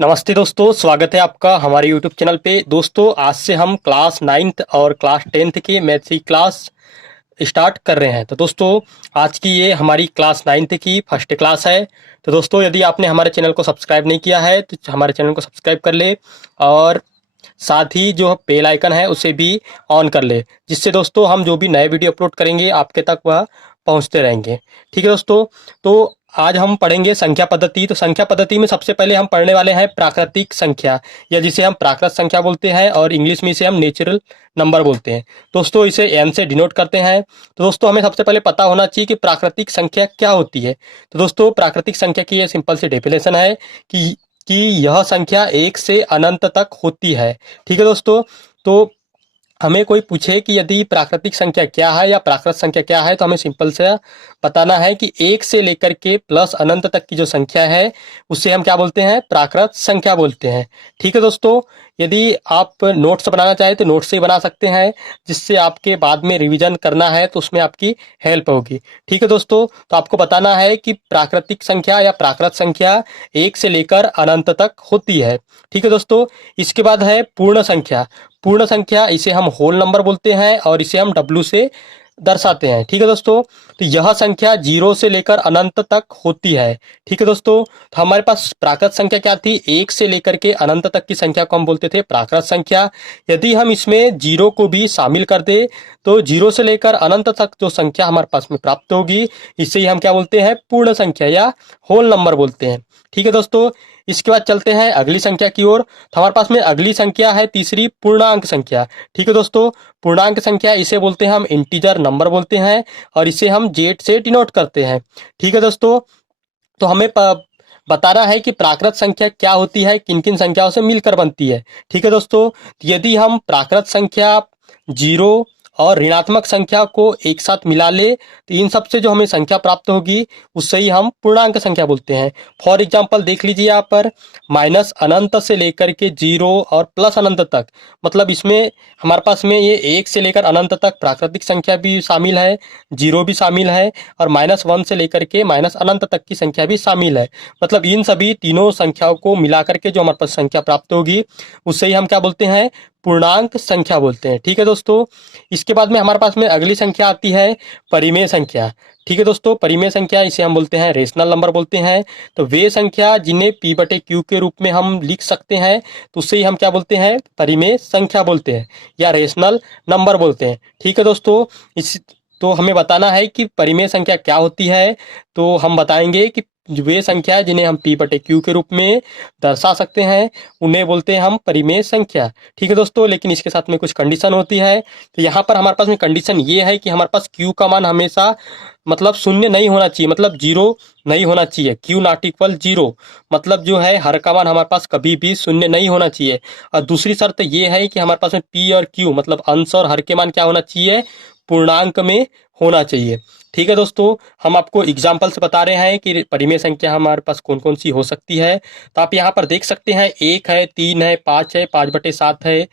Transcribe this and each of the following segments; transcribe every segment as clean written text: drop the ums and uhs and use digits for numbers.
नमस्ते दोस्तों, स्वागत है आपका हमारे यूट्यूब चैनल पे। दोस्तों, आज से हम क्लास 9th और क्लास 10th की मैथ्स की क्लास स्टार्ट कर रहे हैं। तो दोस्तों, आज की ये हमारी क्लास 9th की फर्स्ट क्लास है। तो दोस्तों, यदि आपने हमारे चैनल को सब्सक्राइब नहीं किया है तो हमारे चैनल को सब्सक्राइब कर ले और साथ ही जो बेल आइकन है उसे भी ऑन कर ले, जिससे दोस्तों हम जो भी नए वीडियो अपलोड करेंगे आपके तक वह पहुंचते रहेंगे। ठीक है दोस्तों, तो आज हम पढ़ेंगे संख्या पद्धति। तो संख्या पद्धति में सबसे पहले हम पढ़ने वाले हैं प्राकृतिक संख्या, या जिसे हम प्राकृत संख्या बोलते हैं और इंग्लिश में इसे हम नेचुरल नंबर बोलते हैं। दोस्तों, इसे एन से डिनोट करते हैं। तो दोस्तों, हमें सबसे पहले पता होना चाहिए कि प्राकृतिक संख्या क्या होती है। तो दोस्तों, प्राकृतिक संख्या की ये सिंपल सी डेफिनेशन है कि कि यह संख्या एक से अनंत तक होती है। ठीक है दोस्तों, तो हमें कोई पूछे कि यदि प्राकृतिक संख्या क्या है या प्राकृत संख्या क्या है, तो हमें सिंपल से बताना है कि एक से लेकर के प्लस अनंत तक की जो संख्या है उसे हम क्या बोलते हैं, प्राकृत संख्या बोलते हैं। ठीक है दोस्तों, यदि आप नोट्स बनाना चाहें तो नोट्स से ही बना सकते हैं, जिससे आपके बाद में रिवीजन करना है तो उसमें आपकी हेल्प होगी। ठीक है दोस्तों, तो आपको बताना है कि प्राकृतिक संख्या या प्राकृत संख्या एक से लेकर अनंत तक होती है। ठीक है दोस्तों, इसके बाद है पूर्ण संख्या। पूर्ण संख्या इसे हम होल नंबर बोलते हैं और इसे हम डब्ल्यू से दर्शाते हैं। ठीक है दोस्तों, तो यह संख्या 0 से लेकर अनंत तक होती है। ठीक है दोस्तों, तो हमारे पास प्राकृत संख्या क्या थी, एक से लेकर के अनंत तक की संख्या को हम बोलते थे प्राकृत संख्या। यदि हम इसमें 0 को भी शामिल कर दे तो 0 से लेकर अनंत तक जो संख्या हमारे पास में प्राप्त होगी, इसे ही हम क्या बोलते हैं, पूर्ण संख्या या होल नंबर बोलते हैं। ठीक है दोस्तों, इसके बाद चलते हैं अगली संख्या की ओर। तो हमारे पास में अगली संख्या है तीसरी, पूर्णांक संख्या। ठीक है दोस्तों, पूर्णांक संख्या इसे बोलते हैं हम इंटीजर नंबर बोलते हैं और इसे हम जेड से डिनोट करते हैं। ठीक है दोस्तों, तो हमें बताना है कि प्राकृत संख्या क्या होती है, किन किन संख्याओं से मिलकर बनती है। ठीक है दोस्तों, यदि हम प्राकृत संख्या 0 और ऋणात्मक संख्या को एक साथ मिला ले तो इन सब से जो हमें संख्या प्राप्त होगी उससे ही हम पूर्णांक संख्या बोलते हैं। फॉर एग्जाम्पल देख लीजिए यहाँ पर, माइनस अनंत से लेकर के 0 और प्लस अनंत तक, मतलब इसमें हमारे पास में ये 1 से लेकर अनंत तक प्राकृतिक संख्या भी शामिल है, 0 भी शामिल है और -1 से लेकर के माइनस अनंत तक की संख्या भी शामिल है। मतलब इन सभी तीनों संख्याओं को मिलाकर के जो हमारे पास संख्या प्राप्त होगी उससे ही हम क्या बोलते हैं, पूर्णांक संख्या बोलते हैं। ठीक है दोस्तों, इसके बाद में हमारे पास में अगली संख्या आती है परिमेय संख्या। ठीक है दोस्तों, परिमेय संख्या इसे हम बोलते हैं रेशनल नंबर बोलते हैं। तो वे संख्या जिन्हें p बटे क्यू के रूप में हम लिख सकते हैं तो उससे ही हम क्या बोलते हैं, परिमेय संख्या बोलते हैं या रेशनल नंबर बोलते हैं। ठीक है दोस्तों, इस तो हमें बताना है कि परिमेय संख्या क्या होती है। तो हम बताएंगे कि वे संख्या जिन्हें हम p बटे क्यू के रूप में दर्शा सकते हैं उन्हें बोलते हैं हम परिमेय संख्या। ठीक है दोस्तों, लेकिन इसके साथ में कुछ कंडीशन होती है। तो यहाँ पर हमारे पास में कंडीशन ये है कि हमारे पास q का मान हमेशा मतलब शून्य नहीं होना चाहिए, मतलब 0 नहीं होना चाहिए। q नॉट इक्वल 0, मतलब जो है हर का मान हमारे पास कभी भी शून्य नहीं होना चाहिए। और दूसरी शर्त ये है कि हमारे पास में p और q मतलब अंश और हर के मान क्या होना चाहिए, पूर्णांक में होना चाहिए। ठीक है दोस्तों, हम आपको एग्जाम्पल से बता रहे हैं कि परिमेय संख्या हमारे पास कौन कौन सी हो सकती है। तो आप यहाँ पर देख सकते हैं 1 है, 3 है, 5 है, 5/7 है,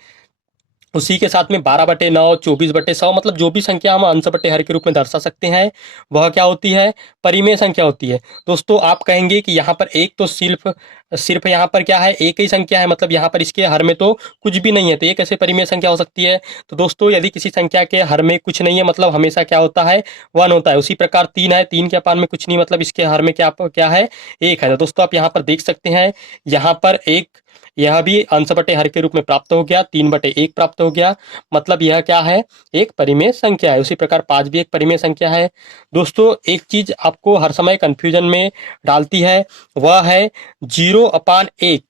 उसी के साथ में 12/9, 24/100, मतलब जो भी संख्या हम अंश बटे हर के रूप में दर्शा सकते हैं वह क्या होती है, परिमेय संख्या होती है। दोस्तों, आप कहेंगे कि यहाँ पर एक तो सिर्फ सिर्फ यहाँ पर क्या है, एक ही संख्या है, मतलब यहाँ पर इसके हर में तो कुछ भी नहीं है, तो ये कैसे परिमेय संख्या हो सकती है। तो दोस्तों, यदि किसी संख्या के हर में कुछ नहीं है मतलब हमेशा क्या होता है, 1 होता है। उसी प्रकार 3 है, 3 के अपान में कुछ नहीं, मतलब इसके हर में क्या क्या है, 1 है। तो दोस्तों, आप यहाँ पर देख सकते हैं, यहाँ पर एक यह भी अंश बटे हर के रूप में प्राप्त हो गया, 3/1 प्राप्त हो गया, मतलब यह क्या है, एक परिमेय संख्या है। उसी प्रकार 5 भी एक परिमेय संख्या है। दोस्तों, एक चीज आपको हर समय कंफ्यूजन में डालती है, वह है 0/1।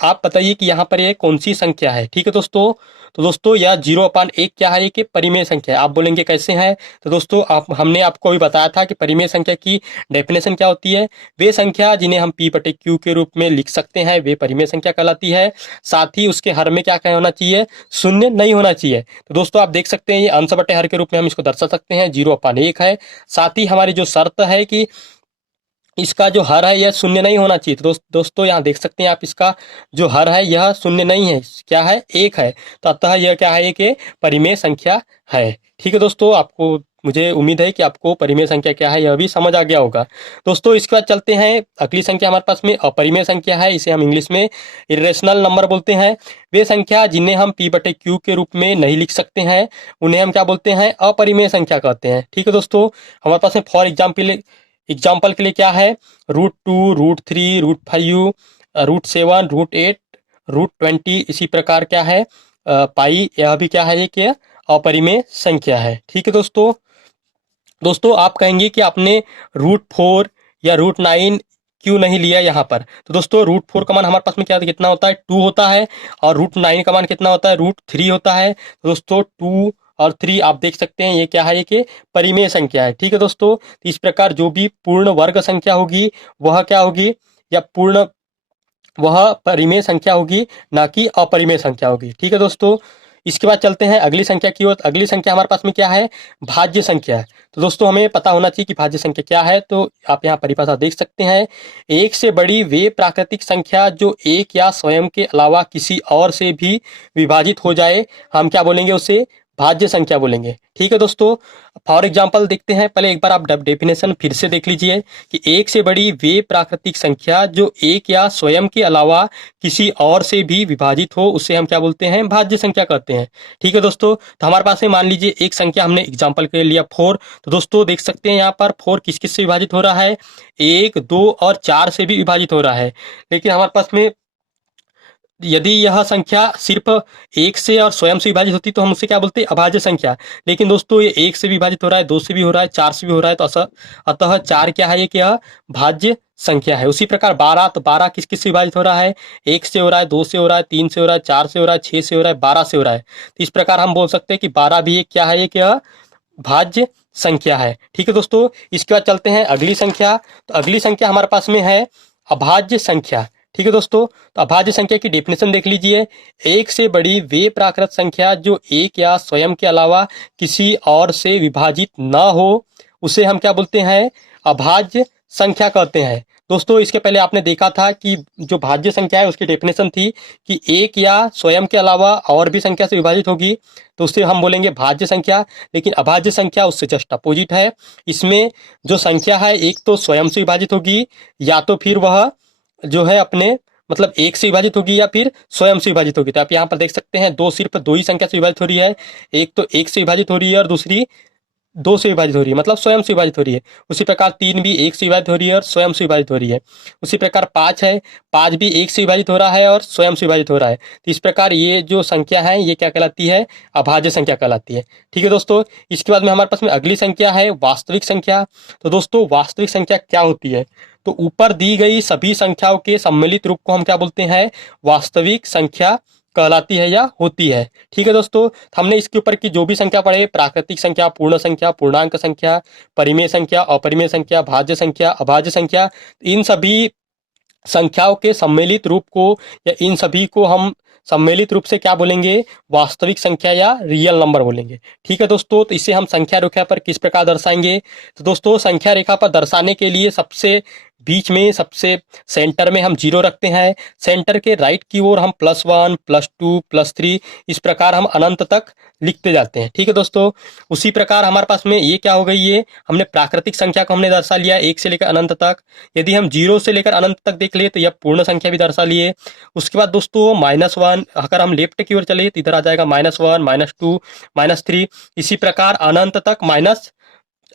आप बताइए कि यहाँ पर ये कौन सी संख्या है। ठीक है दोस्तों, तो दोस्तों यह 0/1 क्या है, कि परिमेय संख्या है। आप बोलेंगे कैसे है, तो दोस्तों हमने आपको अभी बताया था कि परिमेय संख्या की डेफिनेशन क्या होती है, वे संख्या जिन्हें हम p बटे क्यू के रूप में लिख सकते हैं वे परिमेय संख्या कहलाती है। साथ ही उसके हर में क्या होना चाहिए, शून्य नहीं होना चाहिए। तो दोस्तों, आप देख सकते हैं ये अंश बटे हर के रूप में हम इसको दर्शा सकते हैं, 0/1 है। साथ ही हमारी जो शर्त है कि इसका जो हर है यह शून्य नहीं होना चाहिए। तो दोस्तों यहाँ देख सकते हैं आप, इसका जो हर है यह शून्य नहीं है, क्या है, 1 है। तो अतः यह क्या है, एक परिमेय संख्या है। ठीक है दोस्तों, आपको मुझे उम्मीद है कि आपको परिमेय संख्या क्या है यह भी समझ आ गया होगा। दोस्तों इसके बाद चलते हैं, अगली संख्या हमारे पास में अपरिमेय संख्या है। इसे हम इंग्लिश में इरेशनल नंबर बोलते हैं। वे संख्या जिन्हें हम p/q के रूप में नहीं लिख सकते हैं उन्हें हम क्या बोलते हैं, अपरिमेय संख्या कहते हैं। ठीक है दोस्तों, हमारे पास में फॉर एग्जाम्पल के लिए क्या है, √2, √3, √5, √7, √8, √20, इसी प्रकार क्या है पाई, यह भी क्या है, कि अपरिमेय संख्या है। ठीक है दोस्तों आप कहेंगे कि आपने √4 या √9 क्यों नहीं लिया यहाँ पर। तो दोस्तों √4 का मान हमारे पास में क्या कितना होता है, 2 होता है, और √9 का मान कितना होता है, √3 होता है। तो दोस्तों 2 और 3 आप देख सकते हैं ये क्या है, ये कि परिमेय संख्या है। ठीक है दोस्तों, तो इस प्रकार जो भी पूर्ण वर्ग संख्या होगी वह क्या होगी, या वह परिमेय संख्या होगी, ना कि अपरिमेय संख्या होगी। ठीक है दोस्तों, इसके बाद चलते हैं अगली संख्या की ओर। अगली संख्या हमारे पास में क्या है, भाज्य संख्या है। तो दोस्तों हमें पता होना चाहिए कि भाज्य संख्या क्या है। तो आप यहाँ परिभाषा देख सकते हैं, एक से बड़ी वे प्राकृतिक संख्या जो एक या स्वयं के अलावा किसी और से भी विभाजित हो जाए, हम क्या बोलेंगे, उसे भाज्य संख्या बोलेंगे। ठीक है दोस्तों, फॉर एग्जाम्पल देखते हैं, पहले एक बार आप डेफिनेशन फिर से देख लीजिए कि एक से बड़ी वे प्राकृतिक संख्या जो एक या स्वयं के अलावा किसी और से भी विभाजित हो उसे हम क्या बोलते हैं, भाज्य संख्या कहते हैं। ठीक है दोस्तों, तो हमारे पास में मान लीजिए एक संख्या हमने एग्जाम्पल के लिए लिया 4। तो दोस्तों देख सकते हैं यहाँ पर 4 किस किस से विभाजित हो रहा है, 1, 2 और 4 से भी विभाजित हो रहा है। लेकिन हमारे पास में यदि यह संख्या सिर्फ 1 से और स्वयं से विभाजित होती तो हम उसे क्या बोलते हैं, अभाज्य संख्या। लेकिन दोस्तों ये 1 से विभाजित हो रहा है, 2 से भी हो रहा है, 4 से भी हो रहा है, तो अतः 4 क्या है, ये क्या भाज्य संख्या है। उसी प्रकार 12, तो 12 किस किस से विभाजित हो रहा है, 1 से हो रहा है, 2 से हो रहा है, 3 से हो रहा है, 4 से हो रहा है, 6 से हो रहा है, 12 से हो रहा है। तो इस प्रकार हम बोल सकते हैं कि 12 भी एक क्या है, ये क्या भाज्य संख्या है। ठीक है दोस्तों, इसके बाद चलते हैं अगली संख्या। तो अगली संख्या हमारे पास में है अभाज्य संख्या। ठीक है दोस्तों, तो अभाज्य संख्या की डेफिनेशन देख लीजिए, एक से बड़ी वे प्राकृत संख्या जो एक या स्वयं के अलावा किसी और से विभाजित न हो उसे हम क्या बोलते हैं, अभाज्य संख्या कहते हैं। दोस्तों इसके पहले आपने देखा था कि जो भाज्य संख्या है उसकी डेफिनेशन थी कि एक या स्वयं के अलावा और भी संख्या से विभाजित होगी तो उससे हम बोलेंगे भाज्य संख्या। लेकिन अभाज्य संख्या उससे जस्ट अपोजिट है। इसमें जो संख्या है एक तो स्वयं से विभाजित होगी, या तो फिर वह जो है अपने मतलब एक से विभाजित होगी या फिर स्वयं से विभाजित होगी। तो आप यहाँ पर देख सकते हैं सिर्फ दो ही संख्या से विभाजित हो रही है, एक तो एक से विभाजित हो रही है और दूसरी 2 से विभाजित हो रही है, मतलब स्वयं से विभाजित हो रही है। उसी प्रकार 3 भी 1 से विभाजित हो रही है और स्वयं से विभाजित हो रही है। उसी प्रकार 5 है, 5 भी 1 से विभाजित हो रहा है और स्वयं से विभाजित हो रहा है। तो इस प्रकार ये जो संख्या है ये क्या कहलाती है, अभाज्य संख्या कहलाती है। ठीक है दोस्तों, इसके बाद में हमारे पास में अगली संख्या है वास्तविक संख्या। तो दोस्तों वास्तविक संख्या क्या होती है, तो ऊपर दी गई सभी संख्याओं के सम्मिलित रूप को हम क्या बोलते हैं, वास्तविक संख्या कहलाती है या होती है। ठीक है दोस्तों, हमने इसके ऊपर की जो भी संख्या पढ़े, प्राकृतिक संख्या, पूर्ण संख्या, पूर्णांक संख्या, परिमेय संख्या, अपरिमेय संख्या, भाज्य संख्या, अभाज्य संख्या, इन सभी संख्याओं के सम्मिलित रूप को या इन सभी को हम सम्मिलित रूप से क्या बोलेंगे, वास्तविक संख्या या रियल नंबर बोलेंगे। ठीक है दोस्तों, तो इसे हम संख्या रेखा पर किस प्रकार दर्शाएंगे, तो दोस्तों संख्या रेखा पर दर्शाने के लिए सबसे बीच में सबसे सेंटर में हम 0 रखते हैं। सेंटर के राइट की ओर हम +1, +2, +3 इस प्रकार हम अनंत तक लिखते जाते हैं। ठीक है दोस्तों, उसी प्रकार हमारे पास में ये क्या हो गई, ये हमने प्राकृतिक संख्या को हमने दर्शा लिया 1 से लेकर अनंत तक। यदि हम 0 से लेकर अनंत तक देख लिए तो यह पूर्ण संख्या भी दर्शा लिए। उसके बाद दोस्तों -1, अगर हम लेफ्ट की ओर चले तो इधर आ जाएगा -1, -2, -3, इसी प्रकार अनंत तक माइनस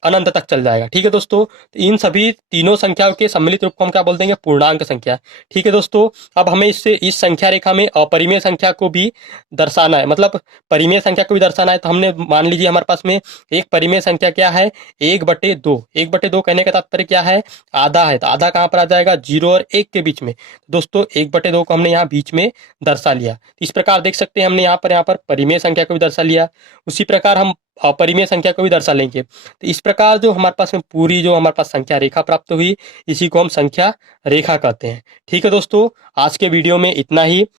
अनंत तक चल जाएगा। ठीक है दोस्तों, तो इन सभी तीनों संख्याओं के सम्मिलित रूप को हम क्या बोल देंगे, पूर्णांक संख्या। ठीक है दोस्तों, अब हमें इससे इस संख्या रेखा में अपरिमेय संख्या को भी दर्शाना है, मतलब परिमेय संख्या को भी दर्शाना है। तो हमने मान लीजिए हमारे पास में एक परिमेय संख्या क्या है, 1/2। 1/2 कहने का तात्पर्य क्या है, आधा है। तो आधा कहाँ पर आ जाएगा, 0 और 1 के बीच में। दोस्तों 1/2 को हमने यहाँ बीच में दर्शा लिया। इस प्रकार देख सकते हैं हमने यहाँ पर परिमेय संख्या को भी दर्शा लिया। उसी प्रकार हम अपरिमेय संख्या को भी दर्शा लेंगे। तो इस प्रकार जो हमारे पास में पूरी जो हमारे पास संख्या रेखा प्राप्त हुई, इसी को हम संख्या रेखा कहते हैं। ठीक है दोस्तों, आज के वीडियो में इतना ही।